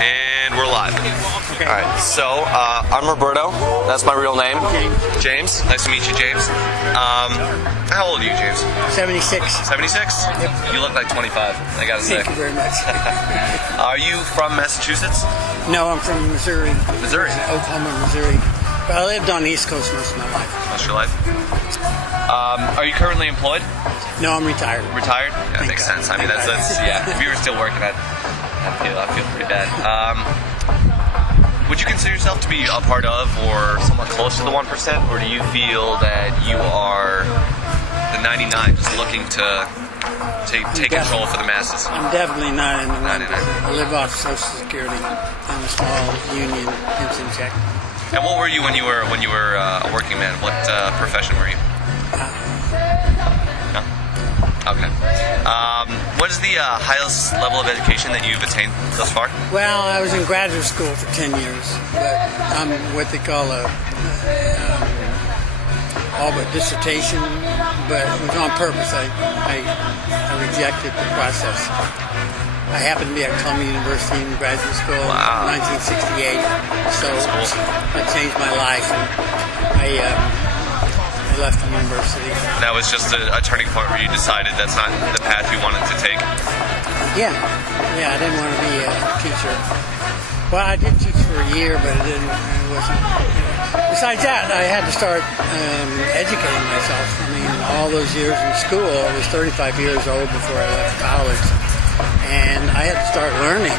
And we're live. Okay. All right. So I'm Roberto. That's my real name. James. Nice to meet you, James. How old are you, James? 76. 76? Yep. You look like 25. I gotta say. Thank you very much. Are you from Massachusetts? No, I'm from Missouri. Missouri. Oklahoma, Missouri. But I lived on the East Coast most of my life. Most of your life. Are you currently employed? No, I'm retired. Retired? Yeah, that makes sense. I mean, that's yeah. If you were still working, I feel pretty bad. Would you consider yourself to be a part of or somewhat close to the 1%, or do you feel that you are the 99 just looking to take control for the masses? I'm definitely not in the 1%. 99. I live off Social Security and a small union pension check. And what were you when you were a working man? What profession were you? No? Okay. What is the highest level of education that you've attained thus far? Well, I was in graduate school for 10 years, but I'm what they call all but dissertation, but it was on purpose. I rejected the process. I happened to be at Columbia University in graduate school in 1968, so it changed my life. And I left the university. That was just a turning point where you decided that's not the path you wanted to take? Yeah, I didn't want to be a teacher. Well, I did teach for a year, but it wasn't. Besides that, I had to start educating myself. I mean, all those years in school, I was 35 years old before I left college. And I had to start learning.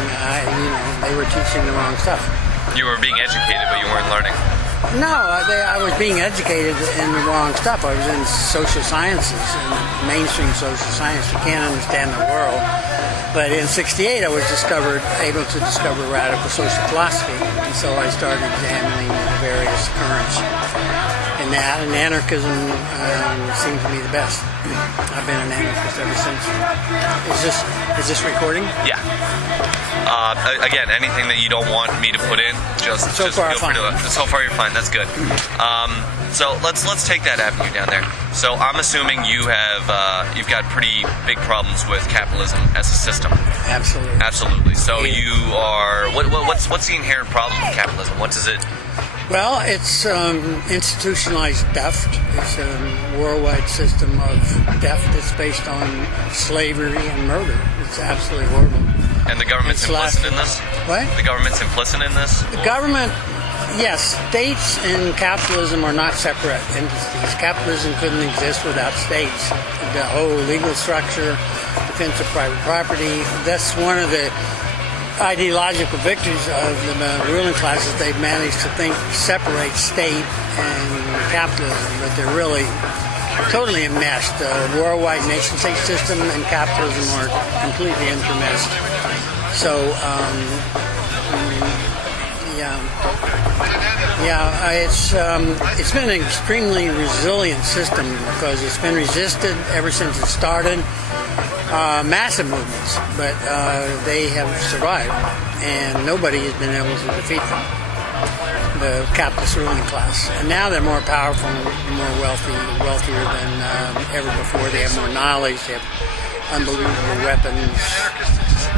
They were teaching the wrong stuff. You were being educated, but you weren't learning. No, I was being educated in the wrong stuff. I was in social sciences, in mainstream social science. You can't understand the world. But in '68, I was able to discover radical social philosophy, and so I started examining the various currents in that. And anarchism seemed to me the best. I've been an anarchist ever since. Is this recording? Yeah. Again, anything that you don't want me to put in, just feel free to. So far, you're fine. That's good. So let's take that avenue down there. So I'm assuming you've got pretty big problems with capitalism as a system. Absolutely. Absolutely. So you are. What's the inherent problem with capitalism? What does it? Well, it's institutionalized theft. It's a worldwide system of theft that's based on slavery and murder. It's absolutely horrible. And the government's implicit in this? What? The government's implicit in this? The government, yes. States and capitalism are not separate entities. Capitalism couldn't exist without states. The whole legal structure, defense of private property, that's one of the ideological victories of the ruling classes. They've managed to separate state and capitalism, but they're really totally enmeshed. The worldwide nation-state system and capitalism are completely intermeshed. So, it's been an extremely resilient system because it's been resisted ever since it started. Massive movements, but they have survived, and nobody has been able to defeat them. The capitalist ruling class, and now they're more powerful, more wealthier than ever before. They have more knowledge, they have unbelievable weapons.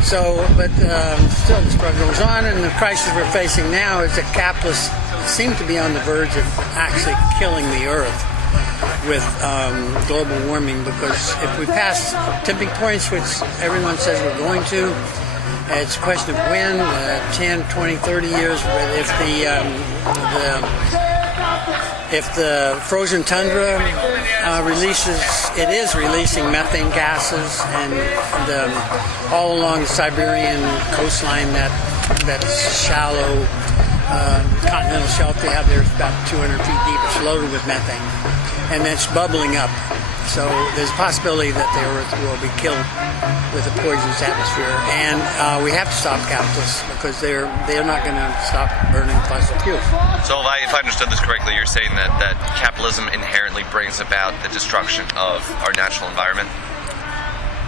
So, but still the struggle goes on, and the crisis we're facing now is that capitalists seem to be on the verge of actually killing the earth with global warming, because if we pass tipping points, which everyone says we're going to, it's a question of when, 10, 20, 30 years, if the frozen tundra it is releasing methane gases, and all along the Siberian coastline, that shallow continental shelf they have there is about 200 feet deep. It's loaded with methane, and it's bubbling up. So there's a possibility that the Earth will be killed with a poisonous atmosphere, and we have to stop capitalists because they're not going to stop burning fossil fuels. So if I understood this correctly, you're saying that capitalism inherently brings about the destruction of our natural environment?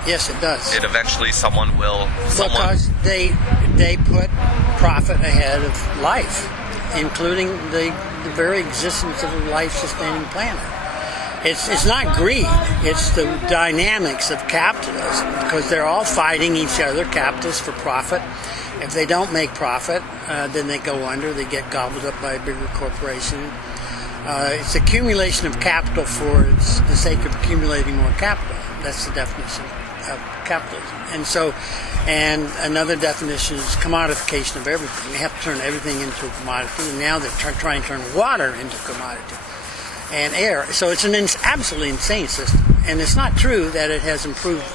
Yes, it does. It eventually because they put profit ahead of life, including the very existence of a life-sustaining planet. It's not greed, it's the dynamics of capitalism, because they're all fighting each other, capitalists for profit, If they don't make profit, then they go under. They get gobbled up by a bigger corporation. It's accumulation of capital for the sake of accumulating more capital. That's the definition of capitalism. And another definition is commodification of everything. You have to turn everything into a commodity, and now they're trying to turn water into a commodity, and air. So it's an absolutely insane system. And it's not true that it has improved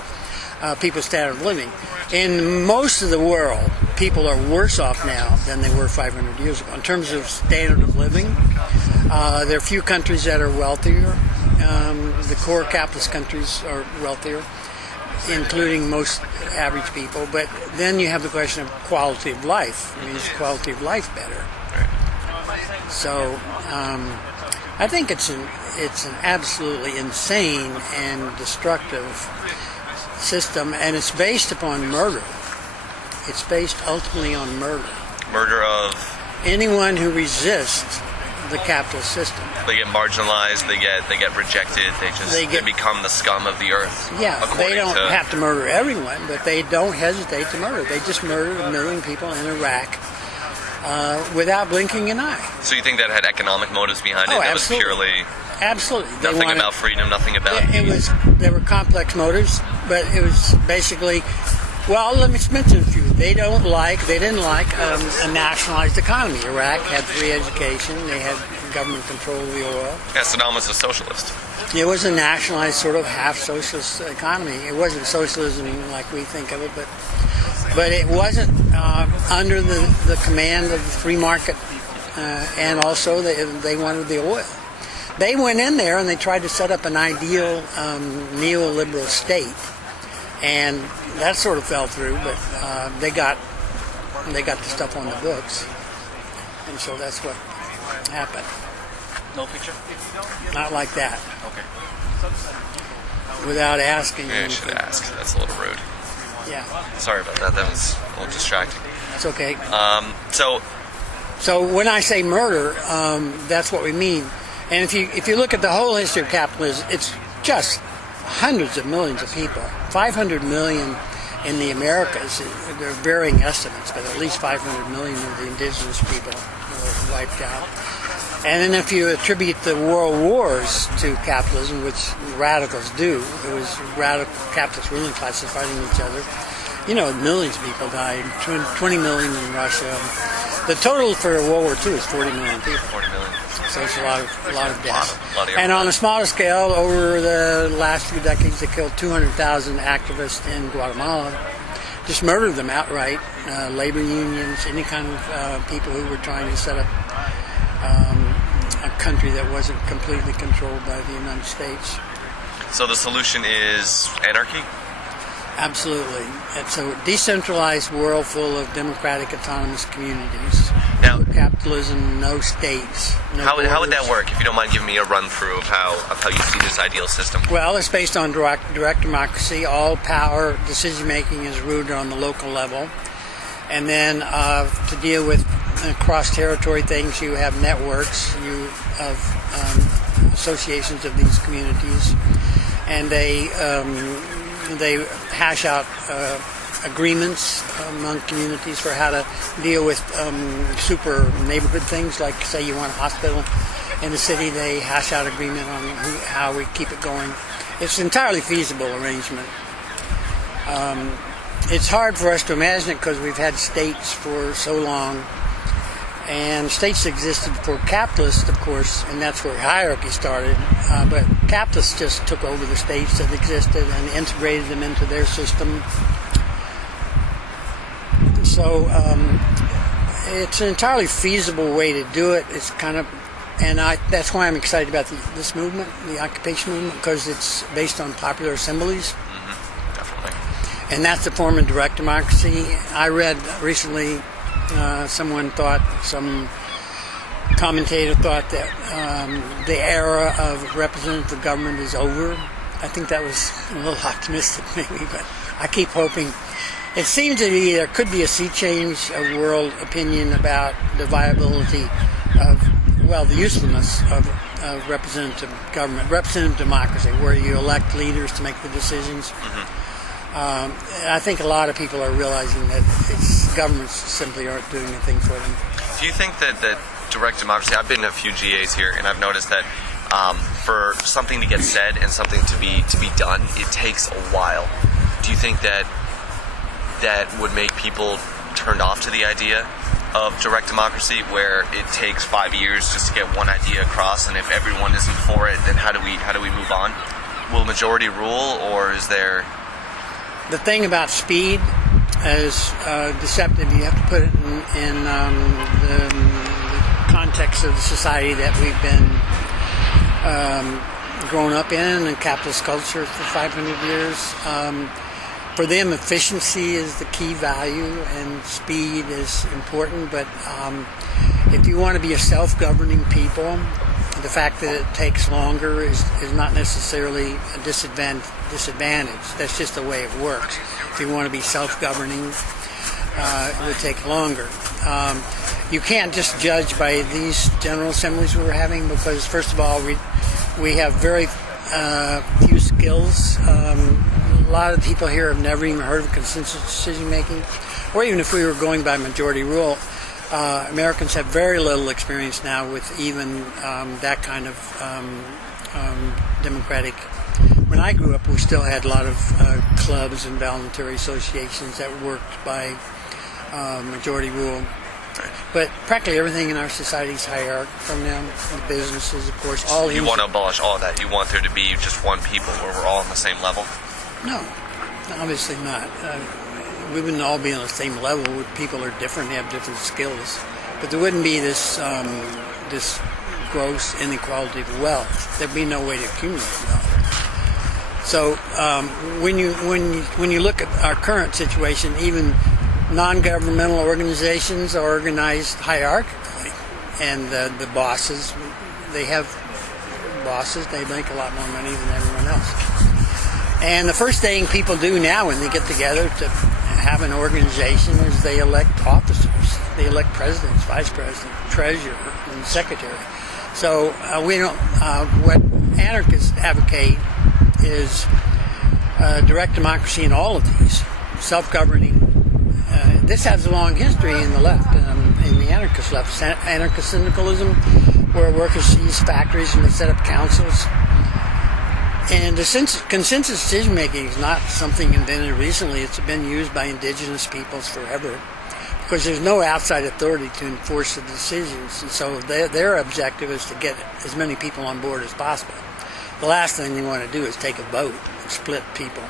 people's standard of living. In most of the world, people are worse off now than they were 500 years ago. In terms of standard of living, there are a few countries that are wealthier. The core capitalist countries are wealthier, including most average people. But then you have the question of quality of life. I mean, is quality of life better? So I think it's an absolutely insane and destructive system, and it's based upon murder. It's based ultimately on murder. Murder of anyone who resists the capitalist system. They get marginalized. They get rejected. They become the scum of the earth. Yeah, they don't have to murder everyone, but they don't hesitate to murder. They just murdered 1 million people in Iraq without blinking an eye. So you think that had economic motives behind it? That absolutely. Was purely absolutely nothing about freedom, nothing about. There were complex motives, but it was basically. Well, let me mention a few. They didn't like a nationalized economy. Iraq had free education. They had government control of the oil. Yeah, Saddam was a socialist. It was a nationalized, sort of half-socialist economy. It wasn't socialism like we think of it, but it wasn't under the command of the free market, and also they wanted the oil. They went in there and they tried to set up an ideal neoliberal state. And that sort of fell through, but they got the stuff on the books, and so that's what happened. No picture? Not like that. Okay. Without asking. Yeah, you should ask. That's a little rude. Yeah. Sorry about that. That was a little distracting. It's okay. So when I say murder, that's what we mean. And if you look at the whole history of capitalism, it's just hundreds of millions of people. 500 million in the Americas. There are varying estimates, but at least 500 million of the indigenous people were wiped out. And then if you attribute the world wars to capitalism, which radicals do, it was radical capitalist ruling classes fighting each other. Millions of people died. 20 million in Russia. The total for World War II is 40 million people. 40 million. So it's a lot of deaths. And on a smaller scale, over the last few decades, they killed 200,000 activists in Guatemala. Just murdered them outright. Labor unions, any kind of people who were trying to set up a country that wasn't completely controlled by the United States. So the solution is anarchy? Absolutely. It's a decentralized world full of democratic, autonomous communities. Now, no capitalism, no states. No how would that work? If you don't mind giving me a run through of how you see this ideal system. Well, it's based on direct democracy. All power, decision making is rooted on the local level, and then to deal with cross-territory things, you have networks, of associations of these communities, and they hash out agreements among communities for how to deal with super neighborhood things, like say you want a hospital in the city, they hash out agreement on how we keep it going. It's an entirely feasible arrangement. It's hard for us to imagine it because we've had states for so long, and states existed for capitalists, of course, and that's where hierarchy started, but capitalists just took over the states that existed and integrated them into their system. So it's an entirely feasible way to do it. It's kind of, that's why I'm excited about this movement, the occupation movement, because it's based on popular assemblies. Mm-hmm. Definitely. And that's the form of direct democracy. I read recently, some commentator thought that the era of representative government is over. I think that was a little optimistic maybe, but I keep hoping. It seems to me there could be a sea change of world opinion about the viability of, the usefulness of representative government, representative democracy, where you elect leaders to make the decisions. Mm-hmm. I think a lot of people are realizing that governments simply aren't doing anything for them. Do you think that direct democracy? I've been to a few GAs here, and I've noticed that for something to get said and something to be done, it takes a while. Do you think that would make people turned off to the idea of direct democracy, where it takes 5 years just to get one idea across, and if everyone isn't for it, then how do we move on? Will majority rule, or is there? The thing about speed is deceptive. You have to put it in the context of the society that we've been grown up in, and capitalist culture for 500 years. For them, efficiency is the key value, and speed is important. But if you want to be a self-governing people, the fact that it takes longer is not necessarily a disadvantage. That's just the way it works. If you want to be self-governing, it would take longer. You can't just judge by these general assemblies we're having, because first of all, we have very few skills. A lot of people here have never even heard of consensus decision making, or even if we were going by majority rule. Americans have very little experience now with even that kind of democratic. When I grew up, we still had a lot of clubs and voluntary associations that worked by majority rule. But practically everything in our society is hierarchical from them. The businesses, of course, all. You want to abolish all of that? You want there to be just one people where we're all on the same level? No, obviously not. We wouldn't all be on the same level. People are different; they have different skills. But there wouldn't be this gross inequality of wealth. There'd be no way to accumulate wealth. So when you look at our current situation, even non-governmental organizations are organized hierarchically, and the bosses, they have bosses. They make a lot more money than everyone else. And the first thing people do now when they get together to have an organization is they elect officers. They elect presidents, vice president, treasurer, and secretary. So we don't. What anarchists advocate is direct democracy in all of these, self-governing. This has a long history in the left, in the anarchist left. Anarchist syndicalism, where workers seize factories and they set up councils. And the consensus decision-making is not something invented recently. It's been used by indigenous peoples forever, because there's no outside authority to enforce the decisions. And so their objective is to get as many people on board as possible. The last thing they want to do is take a vote and split people.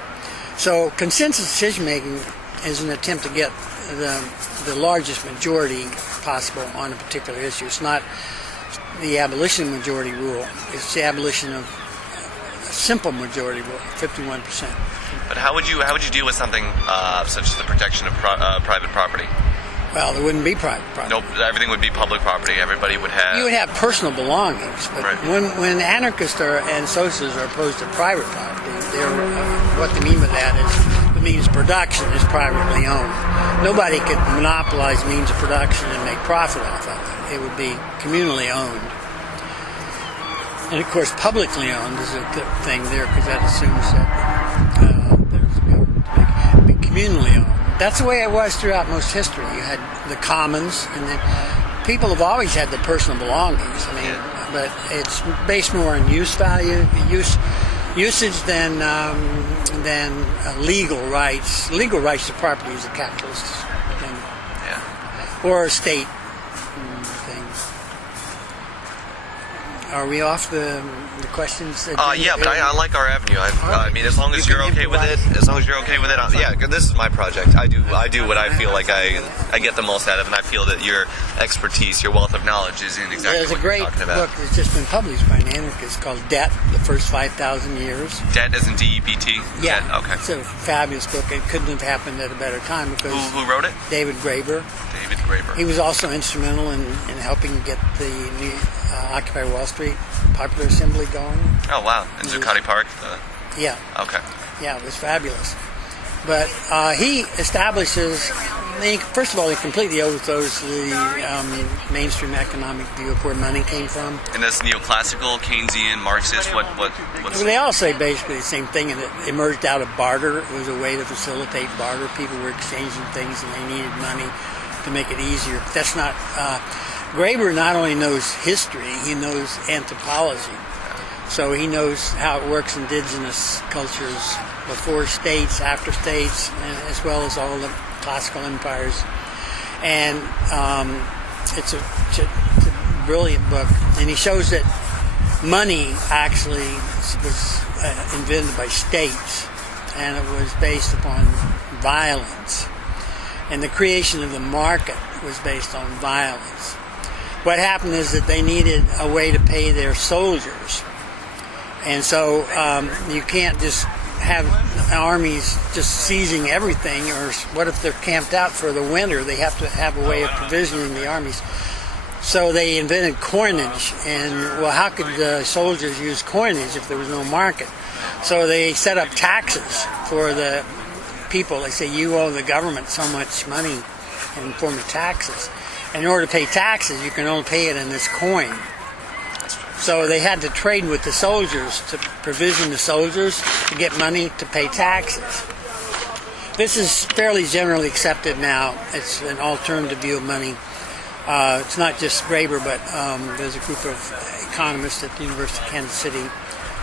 So consensus decision-making is an attempt to get the largest majority possible on a particular issue. It's not the abolition of majority rule. It's the abolition of simple majority rule, 51%. But how would you deal with something such as the protection of private property? Well, there wouldn't be private property. Nope, everything would be public property. Everybody would have. You would have personal belongings, but right. when anarchists and socialists are opposed to private property, what they mean by that is it means production is privately owned. Nobody could monopolize means of production and make profit off of it. It would be communally owned. And of course, publicly owned is a good thing there, because that assumes that there's government to be communally owned. That's the way it was throughout most history. You had the commons, and then people have always had the personal belongings. I mean, but it's based more on use value, usage than legal rights. Legal rights to property is a capitalist thing, or a state thing. Are we off the questions? Yeah, but I like our avenue. I mean, as long as you're okay with it. As long as you're okay with it. Yeah, this is my project. I do what I feel like I get the most out of, and I feel that your expertise, your wealth of knowledge, is in exactly what you're talking about. There's a great book that's just been published by an anarchist called Debt: The First 5,000 Years. Debt, as in DEBT. Yeah. Debt? Okay. It's a fabulous book. It couldn't have happened at a better time, because who wrote it? David Graeber. David Graeber. He was also instrumental in helping get the new Occupy Wall Street Popular Assembly going. Oh, wow. In Zuccotti Park? Yeah. Okay. Yeah, it was fabulous. But he establishes, first of all, he completely overthrows the mainstream economic view of where money came from. And that's neoclassical, Keynesian, Marxist. What's Well, they all say basically the same thing, and it emerged out of barter. It was a way to facilitate barter. People were exchanging things, and they needed money to make it easier. But that's not. Graeber not only knows history, he knows anthropology. So he knows how it works in indigenous cultures before states, after states, as well as all the classical empires. And it's a brilliant book. And he shows that money actually was invented by states, and it was based upon violence. And the creation of the market was based on violence. What happened is that they needed a way to pay their soldiers. And so you can't just have armies just seizing everything, or what if they're camped out for the winter? They have to have a way of provisioning the armies. So they invented coinage, and well, how could the soldiers use coinage if there was no market? So they set up taxes for the people. They say, you owe the government so much money in the form of taxes. And in order to pay taxes, you can only pay it in this coin. So they had to trade with the soldiers to provision the soldiers to get money to pay taxes. This is fairly generally accepted now. It's an alternative view of money. It's not just Graeber, but there's a group of economists at the University of Kansas City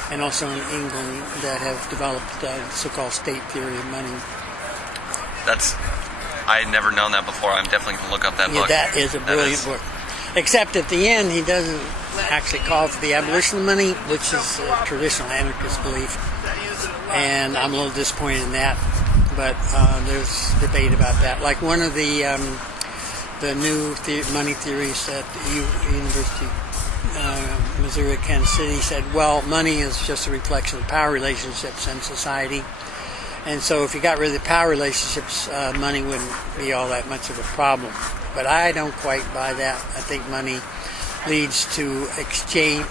and also in England that have developed the so-called state theory of money. I had never known that before. I'm definitely going to look up that book. That is a brilliant book. Except at the end, he doesn't actually call for the abolition of money, which is a traditional anarchist belief. And I'm a little disappointed in that. But there's debate about that. Like one of the new money theories at the University of Missouri, Kansas City, said, well, money is just a reflection of power relationships in society. And so if you got rid of the power relationships, money wouldn't be all that much of a problem. But I don't quite buy that. I think money leads to exchange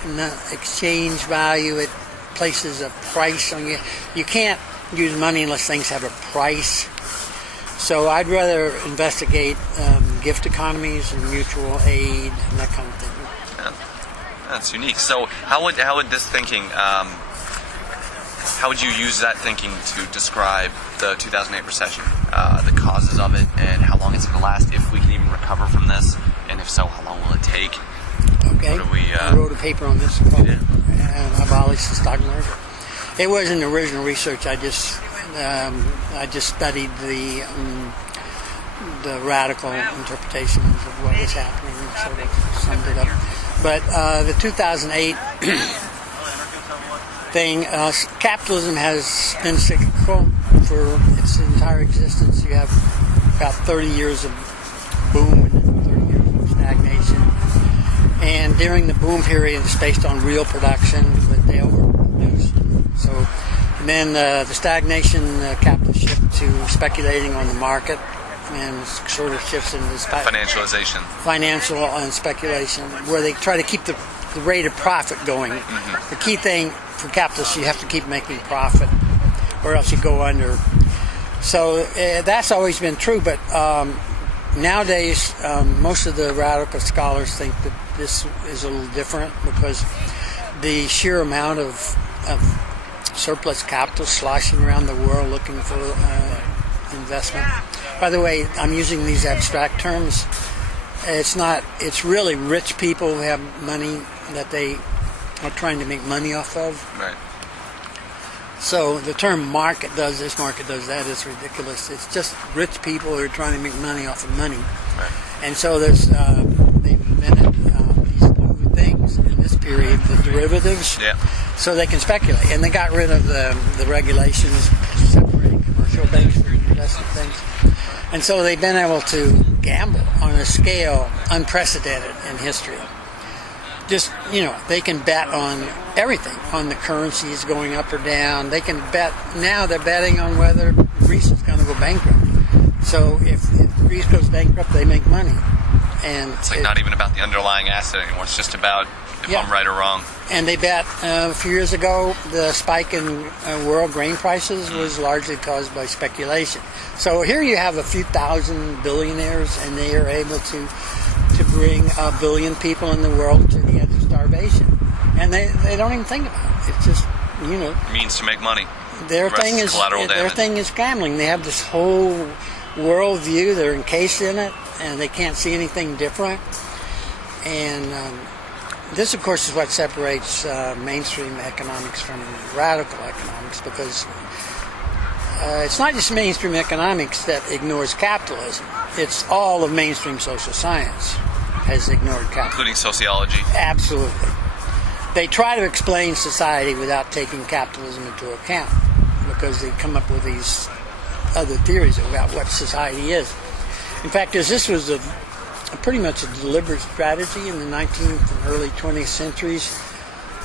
value. It places a price on you. You can't use money unless things have a price. So I'd rather investigate gift economies and mutual aid and that kind of thing. Yeah. That's unique. So how would this thinking... how would you use that thinking to describe the 2008 recession, the causes of it, and how long it's going to last, if we can even recover from this, and if so, how long will it take? Okay. I wrote a paper on this called Abolish the Stock Market. It wasn't original research. I just studied the radical interpretations of what was happening and sort of summed it up. But the 2008 thing, capitalism has been cyclical for its entire existence. You have about 30 years of boom and 30 years of stagnation. And during the boom period, it's based on real production, but they overproduce. So, and then the stagnation, capitalists shift to speculating on the market, and sort of shifts into financialization, financial and speculation, where they try to keep the rate of profit going. Mm-hmm. The key thing for capitalists, you have to keep making profit, or else you go under. So that's always been true, but nowadays most of the radical scholars think that this is a little different, because the sheer amount of surplus capital sloshing around the world looking for investment. By the way, I'm using these abstract terms. It's really rich people who have money that they are trying to make money off of. Right. So the term market does this, market does that is ridiculous. It's just rich people who are trying to make money off of money. Right. And so they've invented these new things in this period, the derivatives, so they can speculate. And they got rid of the regulations separating commercial banks from investment banks. And so they've been able to gamble on a scale unprecedented in history. Just, they can bet on everything, on the currencies going up or down. They can bet, now they're betting on whether Greece is going to go bankrupt. So if Greece goes bankrupt, they make money. And It's like not even about the underlying asset anymore. It's just about if Yeah. I'm right or wrong. And they bet a few years ago the spike in world grain prices was largely caused by speculation. So here you have a few thousand billionaires, and they are able to bring a billion people in the world to the edge of starvation. And they don't even think about it. It's just, Means to make money. their Rest thing is is collateral their damage. thing is gambling. They have this whole world view. They're encased in it, and they can't see anything different. And this, of course, is what separates mainstream economics from radical economics, because it's not just mainstream economics that ignores capitalism. It's all of mainstream social science has ignored capitalism. Including sociology. Absolutely. They try to explain society without taking capitalism into account, because they come up with these other theories about what society is. In fact, this was pretty much a deliberate strategy in the 19th and early 20th centuries.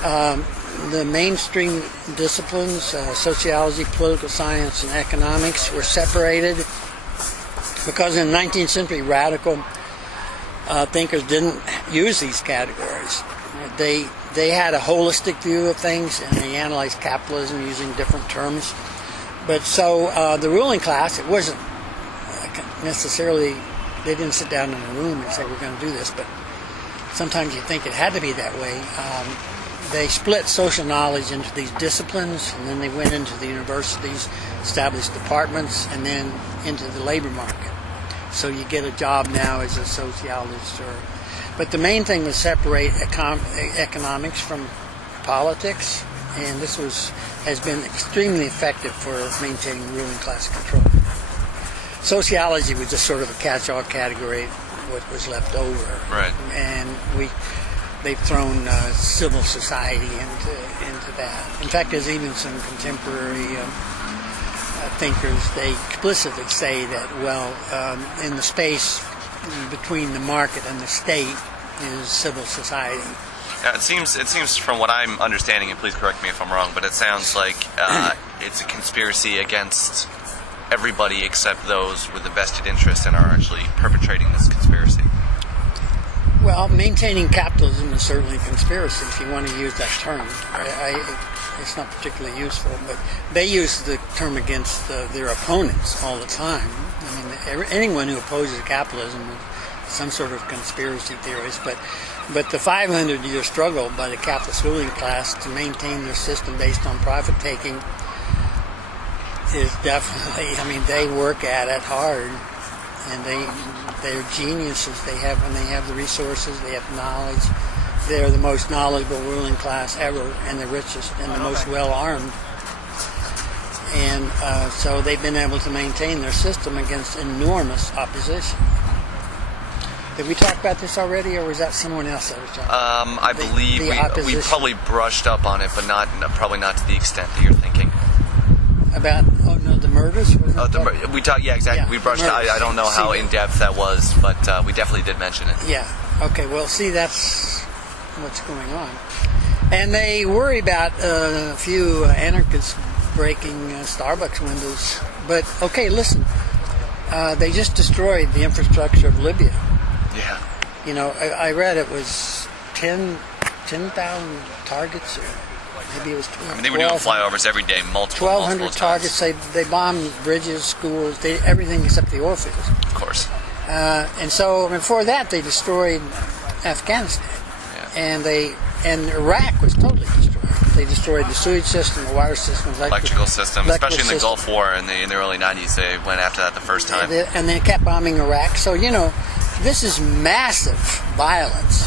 The mainstream disciplines, sociology, political science, and economics, were separated because in the 19th century, radical thinkers didn't use these categories. They had a holistic view of things, and they analyzed capitalism using different terms. But so the ruling class, it wasn't necessarily, they didn't sit down in a room and say, we're going to do this, but sometimes you think it had to be that way. They split social knowledge into these disciplines, and then they went into the universities, established departments, and then into the labor market. So you get a job now as a sociologist. But the main thing was separate economics from politics, and this has been extremely effective for maintaining ruling class control. Sociology was just sort of a catch-all category, what was left over. Right. And they've thrown civil society into that. In fact, there's even some contemporary thinkers, they explicitly say that, in the space between the market and the state is civil society. Yeah, it seems from what I'm understanding, and please correct me if I'm wrong, but it sounds like it's a conspiracy against everybody except those with a vested interest and are actually perpetrating this conspiracy. Well, maintaining capitalism is certainly a conspiracy, if you want to use that term. It's not particularly useful, but they use the term against their opponents all the time. I mean, anyone who opposes capitalism is some sort of conspiracy theorist, but the 500-year struggle by the capitalist ruling class to maintain their system based on profit-taking is definitely, they work at it hard, and they're geniuses. They have the resources, they have knowledge. They're the most knowledgeable ruling class ever, and the richest and the most well-armed. And so they've been able to maintain their system against enormous opposition. Did we talk about this already, or was that someone else that was talking? I believe we probably brushed up on it, but probably not to the extent that you're thinking. About the murders? We talked, yeah, exactly. Yeah, we brushed. I don't know how in depth that was, but we definitely did mention it. Yeah. Okay. Well, see, that's what's going on, and they worry about a few anarchists breaking Starbucks windows. But okay, listen, they just destroyed the infrastructure of Libya. Yeah. I read it was 10,000 targets, or maybe it was 12. They were doing flyovers every day, multiple 1,200 targets. They bombed bridges, schools, everything except the oil fields. Of course. And so before that, they destroyed Afghanistan, and Iraq was totally destroyed. They destroyed the sewage system, the water system, electrical system, especially in the Gulf War in the early 90s. They went after that the first time. And they kept bombing Iraq. So, this is massive violence,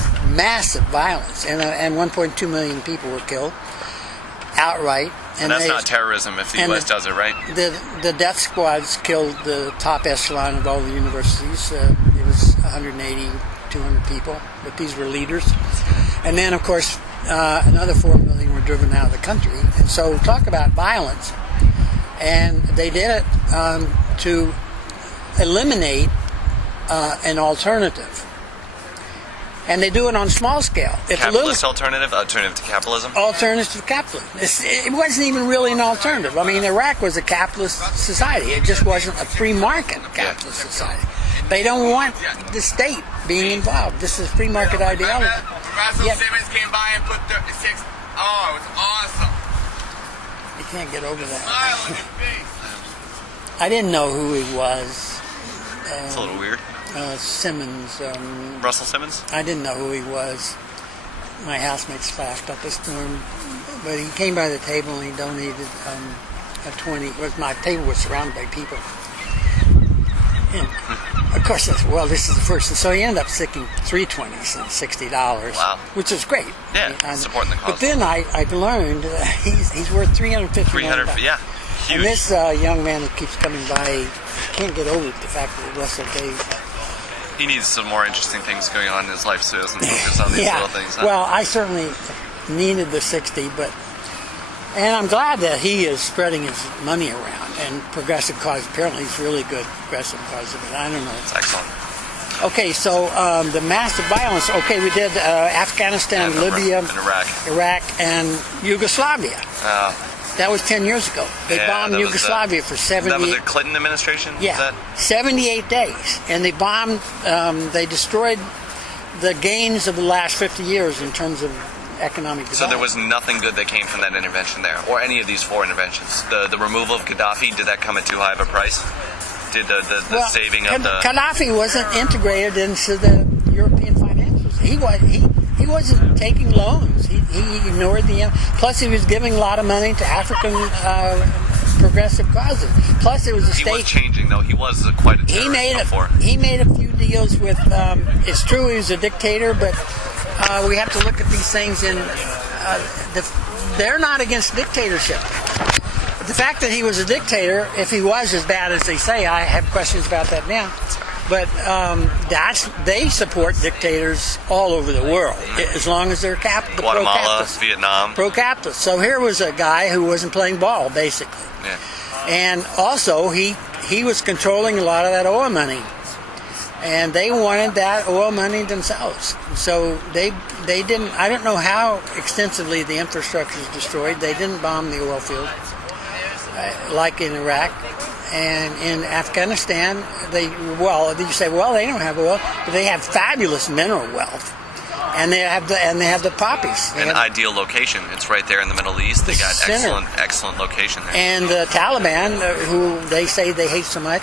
and 1.2 million people were killed outright. And that's not terrorism if the U.S. does it, right? The death squads killed the top echelon of all the universities. It was 180, 200 people, but these were leaders. And then, of course, another 4 million were driven out of the country. And so talk about violence. And they did it to eliminate an alternative. And they do it on small scale. Capitalist alternative to capitalism? Alternative to capitalism. It wasn't even really an alternative. Iraq was a capitalist society. It just wasn't a free market capitalist society. They don't want the state being involved. This is free market ideology. Russell Yep. Simmons came by and put 36. Oh, it was awesome. You can't get over Smile that. on your face. I didn't know who he was. It's a little weird. Simmons. Russell Simmons? I didn't know who he was. My housemates laughed up a storm. But he came by the table and he donated a 20. My table was surrounded by people. And of course, I said, well, this is the first. And so he ended up sticking 3 20s and $60. Wow. Which is great. Yeah, supporting the cause. But then I learned he's worth $350 million. 300, yeah. Huge. And this young man who keeps coming by can't get over the fact that Russell gave. He needs some more interesting things going on in his life so he doesn't focus on these little things. Huh? Well, I certainly needed the 60, and I'm glad that he is spreading his money around. And progressive cause, apparently he's really good progressive cause of it. I don't know. It's excellent. Okay, so the massive violence. Okay, we did Afghanistan, And Libya, and Iraq. and Yugoslavia. That was 10 years ago. They bombed that was Yugoslavia for 70. That was the Clinton administration? Yeah, 78 days, and they bombed. They destroyed the gains of the last 50 years in terms of economic development. So there was nothing good that came from that intervention there, or any of these 4 interventions. The removal of Gaddafi, did that come at too high of a price? Did the saving of the... Gaddafi wasn't integrated into the European financials. He wasn't taking loans. He ignored the... Plus, he was giving a lot of money to African progressive causes. Plus, it was a state... He was changing, though. He was quite a terrorist before. He made a few deals with... it's true he was a dictator, but we have to look at these things in... they're not against dictatorship. The fact that he was a dictator, if he was as bad as they say, I have questions about that now. But they support dictators all over the world, as long as they're Guatemala, Vietnam. Pro-capitalist. So here was a guy who wasn't playing ball, basically. Yeah. And also, he was controlling a lot of that oil money. And they wanted that oil money themselves. So they didn't, I don't know how extensively the infrastructure is destroyed. They didn't bomb the oil field like in Iraq. And in Afghanistan, you say, well, they don't have oil, but they have fabulous mineral wealth. And they have the poppies. An ideal location. It's right there in the Middle East. They got excellent location there. And the Taliban, who they say they hate so much,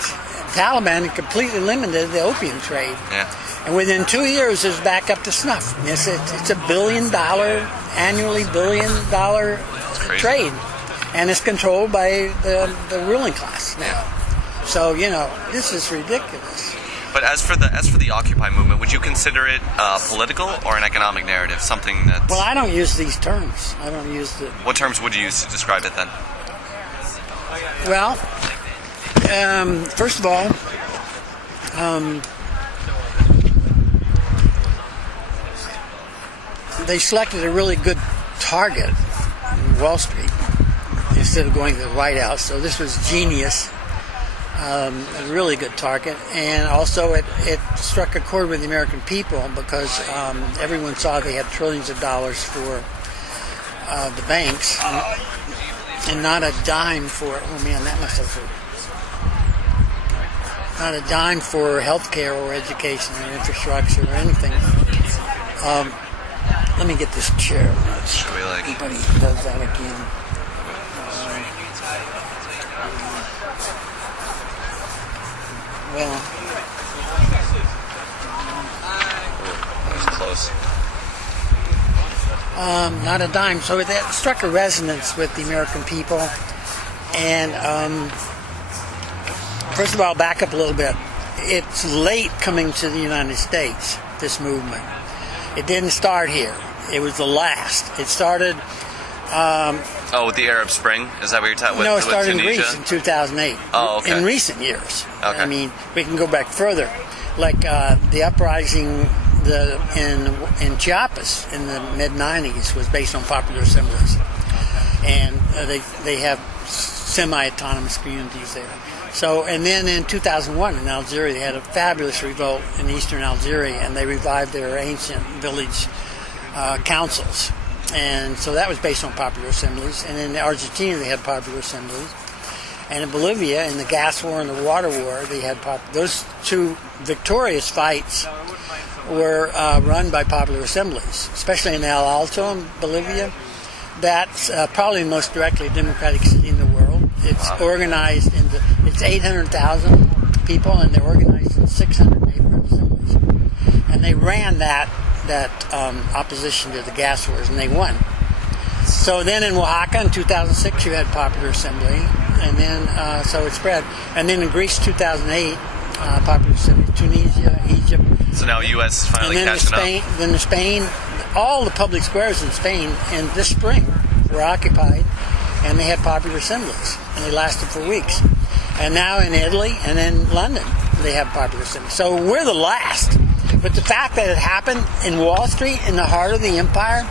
Taliban completely limited the opium trade. Yeah. And within 2 years, it's back up to snuff. It's $1 billion annually, $1 billion trade, and it's controlled by the ruling class now. So this is ridiculous. But as for the Occupy movement, would you consider it political or an economic narrative? Something that... Well, I don't use these terms. I don't use the... What terms would you use to describe it then? Well, first of all, they selected a really good target, Wall Street, instead of going to the White House. So this was genius. A really good target, and also it struck a chord with the American people because everyone saw they had trillions of dollars for the banks and not a dime for, oh man, that must have hurt. Not a dime for healthcare or education or infrastructure or anything. Let me get this chair. Should we Everybody does that again. Well, that was close. Not a dime. So that struck a resonance with the American people. And first of all, back up a little bit. It's late coming to the United States, this movement. It didn't start here. It was the last. It started... with the Arab Spring? Is that what you're talking about? No, it started in Tunisia? Greece in 2008. Oh, okay. In recent years. Okay. I mean, we can go back further. Like the uprising in Chiapas in the mid-'90s was based on popular assemblies. And they have semi-autonomous communities there. So, and then in 2001 in Algeria, they had a fabulous revolt in eastern Algeria, and they revived their ancient village councils. And so that was based on popular assemblies. And in Argentina, they had popular assemblies. And in Bolivia, in the gas war and the water war, they had those two victorious fights were run by popular assemblies, especially in El Alto in Bolivia. That's probably the most directly democratic city in the world. It's organized it's 800,000 people, and they're organized in 600 neighborhood assemblies. And they ran that opposition to the gas wars, and they won. So then in Oaxaca in 2006, you had popular assembly, and then so it spread. And then in Greece 2008, popular assembly, Tunisia, Egypt. So now U.S. is finally catching up. Then Spain, all the public squares in Spain, and this spring were occupied, and they had popular assemblies, and they lasted for weeks. And now in Italy and in London, they have popular assemblies. So we're the last. But the fact that it happened in Wall Street, in the heart of the empire,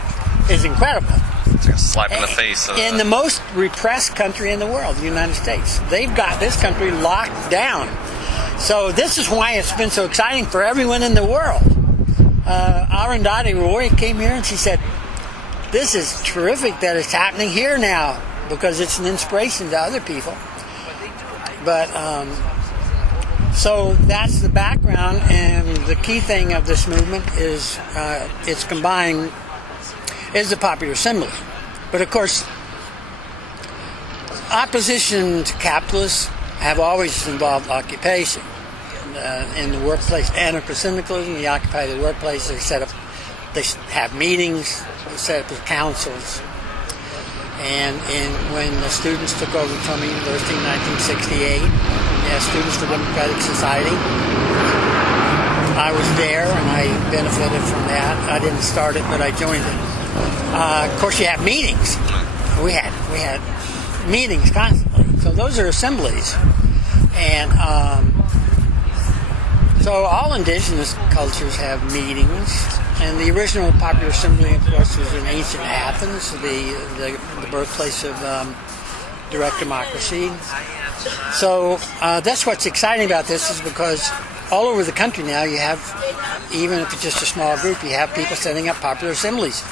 is incredible. It's like a slap in the face. In the most repressed country in the world, the United States. They've got this country locked down. So this is why it's been so exciting for everyone in the world. Arundhati Roy came here and she said, this is terrific that it's happening here now, because it's an inspiration to other people. But so that's the background, and the key thing of this movement is it's combining is the popular assembly. But of course, opposition to capitalists have always involved occupation. In the workplace, anarcho-syndicalism, they occupy the workplace. They have meetings, they set up councils. And when the students took over Columbia University in 1968, Students for Democratic Society, I was there and I benefited from that. I didn't start it, but I joined it. Of course, you have meetings. We had meetings constantly. So those are assemblies, and so all indigenous cultures have meetings. And the original popular assembly, of course, was in ancient Athens, the birthplace of direct democracy. So that's what's exciting about this, is because all over the country now you have, even if it's just a small group, you have people setting up popular assemblies.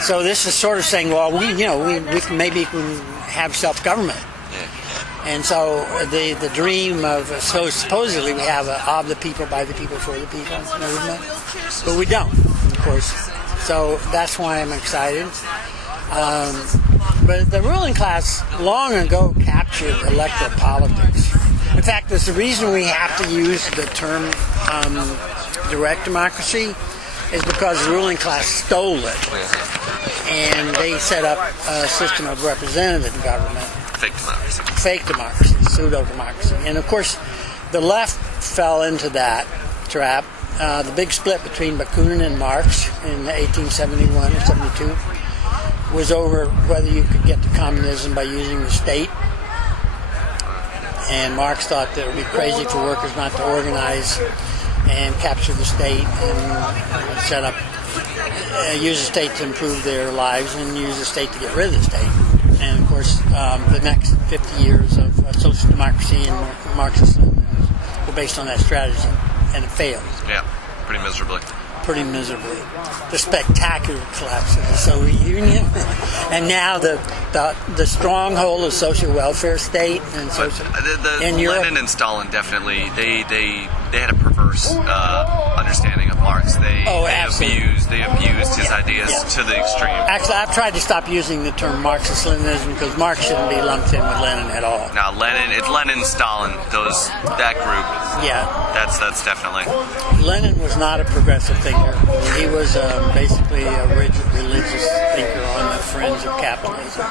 So this is sort of saying, well, we can maybe have self-government. And so the dream of, so supposedly we have of the people, by the people, for the people movement, but we don't, of course. So that's why I'm excited. But the ruling class long ago captured electoral politics. In fact, there's the reason we have to use the term direct democracy is because the ruling class stole it. And they set up a system of representative government. Fake democracy, pseudo-democracy. And of course, the left fell into that trap. The big split between Bakunin and Marx in 1871 or 72 was over whether you could get to communism by using the state. And Marx thought that it would be crazy for workers not to organize and capture the state and set up, use the state to improve their lives and use the state to get rid of the state. And of course, the next 50 years of social democracy and Marxism were based on that strategy, and it failed. Yeah, pretty miserably. The spectacular collapse of the Soviet Union, and now the stronghold of social welfare state and social in Europe. Lenin and Stalin definitely they had a perverse understanding of Marx. They abused his ideas to the extreme. Actually, I've tried to stop using the term Marxist-Leninism because Marx shouldn't be lumped in with Lenin at all. Now, it's Lenin, Stalin, that group. Yeah, that's definitely. Lenin was not a progressive thinker. He was basically a rigid religious thinker on the fringe of capitalism.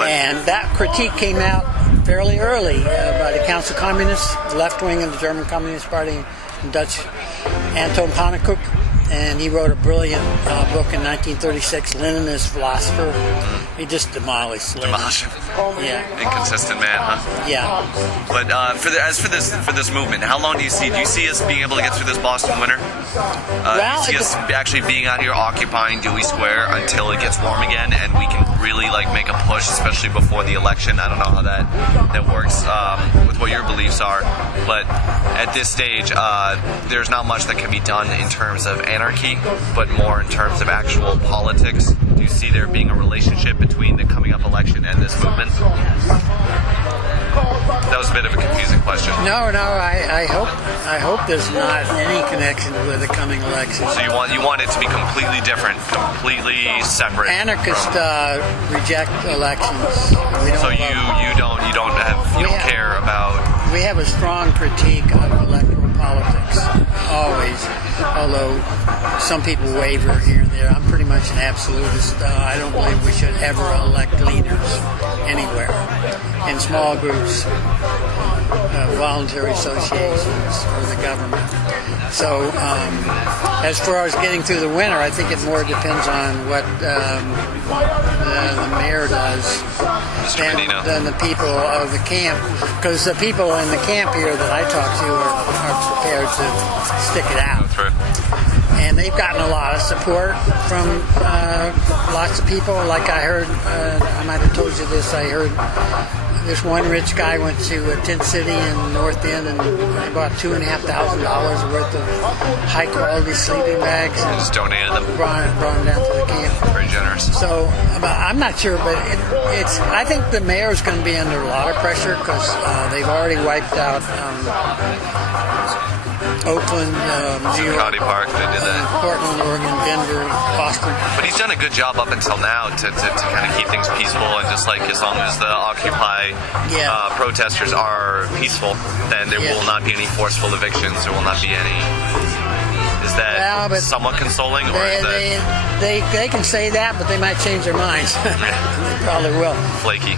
And that critique came out fairly early by the Council Communists, the left wing of the German Communist Party, and Dutch Anton Pannekoek. And he wrote a brilliant book in 1936, Leninist Philosopher. He just demolished Lenin. Yeah. Inconsistent man, huh? Yeah. But for this movement, how long do you see us being able to get through this Boston winter? Do you see us actually being out here occupying Dewey Square until it gets warm again, and we can really make a push, especially before the election? I don't know how that works with what your beliefs are, but at this stage, there's not much that can be done in terms of anarchy, but more in terms of actual politics. Do you see there being a relationship between the coming up election and this movement? a bit of a confusing question. No, I hope there's not any connection with the coming election. So you want it to be completely different, completely separate. Anarchists reject elections. We don't So vote. you don't care about. We have a strong critique of electoral politics, always, although some people waver here and there. I'm pretty much an absolutist. I don't believe we should ever elect leaders anywhere, in small groups, voluntary associations, or the government. So as far as getting through the winter, I think it more depends on what the mayor does than the people of the camp, because the people in the camp here that I talk to are prepared to stick it out. That's right. And they've gotten a lot of support from lots of people. Like I heard, I might have told you this, I heard this one rich guy went to a tent city in North End and bought $2,500 worth of high quality sleeping bags and Just donated them. brought them down to the camp. Very generous. So I'm not sure, but it's. I think the mayor's going to be under a lot of pressure because they've already wiped out Oakland, New York, County Park, they did that. Portland, Oregon, Denver, Boston. But he's done a good job up until now to kind of keep things peaceful, and just like as long as the Occupy protesters are peaceful, then there will not be any forceful evictions. There will not be any. Is that somewhat consoling, or is that They can say that, but they might change their minds. They probably will. flaky?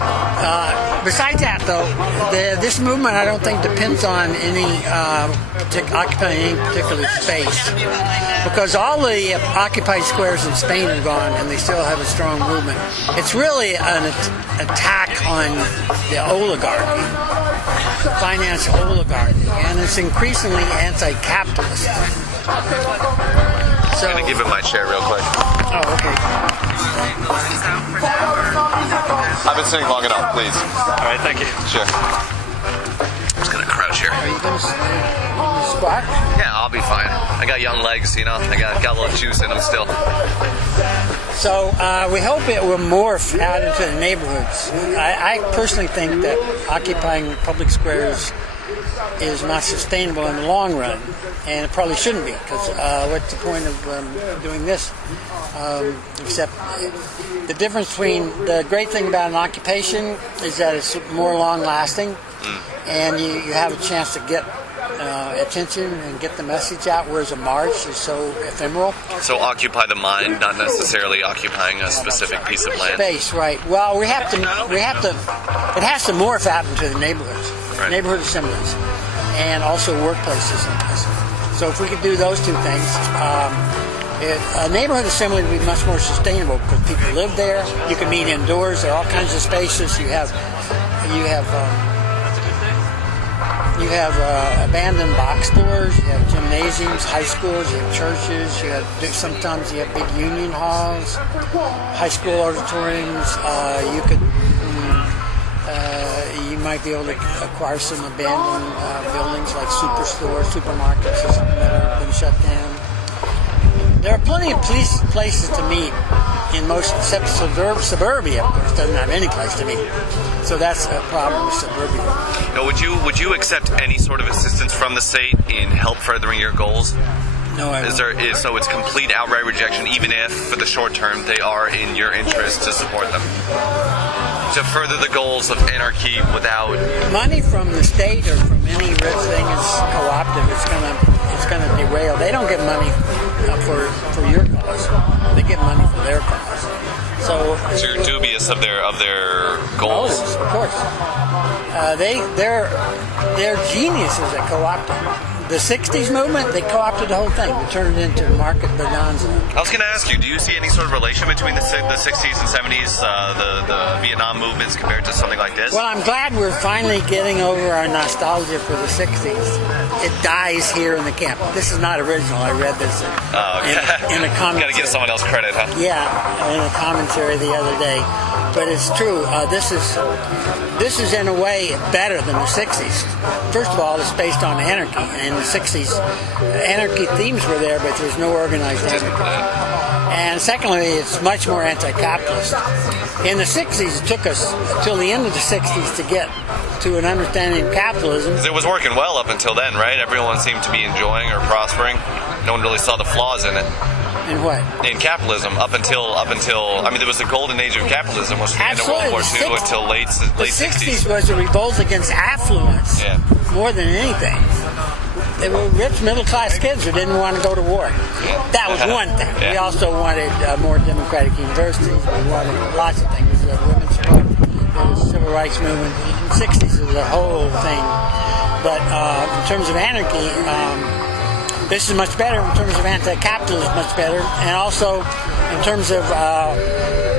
Besides that, though, this movement I don't think depends on any occupying any particular space, because all the occupied squares in Spain are gone, and they still have a strong movement. It's really an attack on the oligarchy, financial oligarchy, and it's increasingly anti-capitalist. So, I'm gonna give him my chair real quick. oh, okay. I've been sitting long enough, please. All right, thank you. Sure. I'm just gonna crouch here. Are you going to squat? Yeah, I'll be fine. I got young legs, you know. I got a little juice in them still. So we hope it will morph out into the neighborhoods. I personally think that occupying public squares is not sustainable in the long run, and it probably shouldn't be, because what's the point of doing this? Except the difference between the great thing about an occupation is that it's more long-lasting, and you have a chance to get attention and get the message out, whereas a march is so ephemeral. So occupy the mind, not necessarily occupying a specific piece of land. Space, right? Well, we have to. It has to morph out into the neighborhoods, Right. neighborhood assemblies, and also workplaces. So if we could do those two things, a neighborhood assembly would be much more sustainable because people live there. You can meet indoors. There are all kinds of spaces. You have abandoned box stores. You have gymnasiums, high schools. You have churches. Sometimes you have big union halls, high school auditoriums. You might be able to acquire some abandoned buildings like superstores, supermarkets, or something that have been shut down. There are plenty of places to meet in most, except suburbia, of course, doesn't have any place to meet. So that's a problem with suburbia. Now, would you accept any sort of assistance from the state in help furthering your goals? No, I won't. So it's complete outright rejection, even if for the short term they are in your interest to support them, to further the goals of anarchy without Money from the state or from any rich thing is co-opted. It's gonna derail. They don't get money for your cause. They get money for their cause. So you're dubious of their goals. Oh, of course. They're geniuses at co-opting. The 60s movement, they co-opted the whole thing. They turned it into market bonanza. I was going to ask you, do you see any sort of relation between the 60s and 70s, the Vietnam movements compared to something like this? Well, I'm glad we're finally getting over our nostalgia for the 60s. It dies here in the camp. This is not original. I read this in a commentary. Got to give someone else credit, huh? Yeah, in a commentary the other day. But it's true. This is in a way better than the 60s. First of all, it's based on anarchy. And in the 60s, anarchy themes were there, but there's no organized anarchy. And secondly, it's much more anti-capitalist. In the 60s, it took us till the end of the 60s to get to an understanding of capitalism. 'Cause it was working well up until then, right? Everyone seemed to be enjoying or prospering. No one really saw the flaws in it. In what? In capitalism, up until I mean, there was the golden age of capitalism, was from the end of World War II until late The 60s. 60s was a revolt against affluence more than anything. They were rich middle-class kids who didn't want to go to war. That was one thing. Yeah. We also wanted more democratic universities. We wanted lots of things. Women's sport, the civil rights movement. The 60s was a whole thing. But in terms of anarchy, this is much better. In terms of anti-capitalism, much better. And also in terms of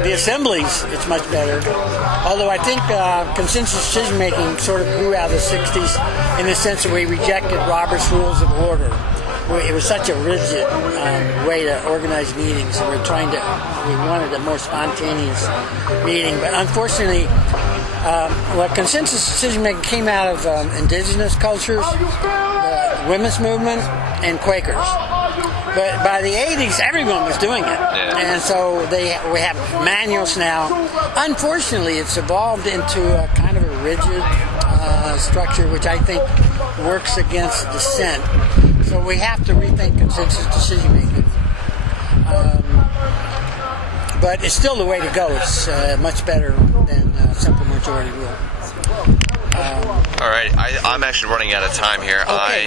the assemblies, it's much better. Although I think consensus decision-making sort of grew out of the 60s in the sense that we rejected Robert's Rules of Order. It was such a rigid way to organize meetings, and we wanted a more spontaneous meeting. But unfortunately, consensus decision-making came out of indigenous cultures, the women's movement, and Quakers. But by the 80s, everyone was doing it. Yeah. And so we have manuals now. Unfortunately, it's evolved into a kind of a rigid structure, which I think works against dissent. So we have to rethink consensus decision-making. But it's still the way to go. It's much better than simple majority rule. All right, I'm actually running out of time here. Okay.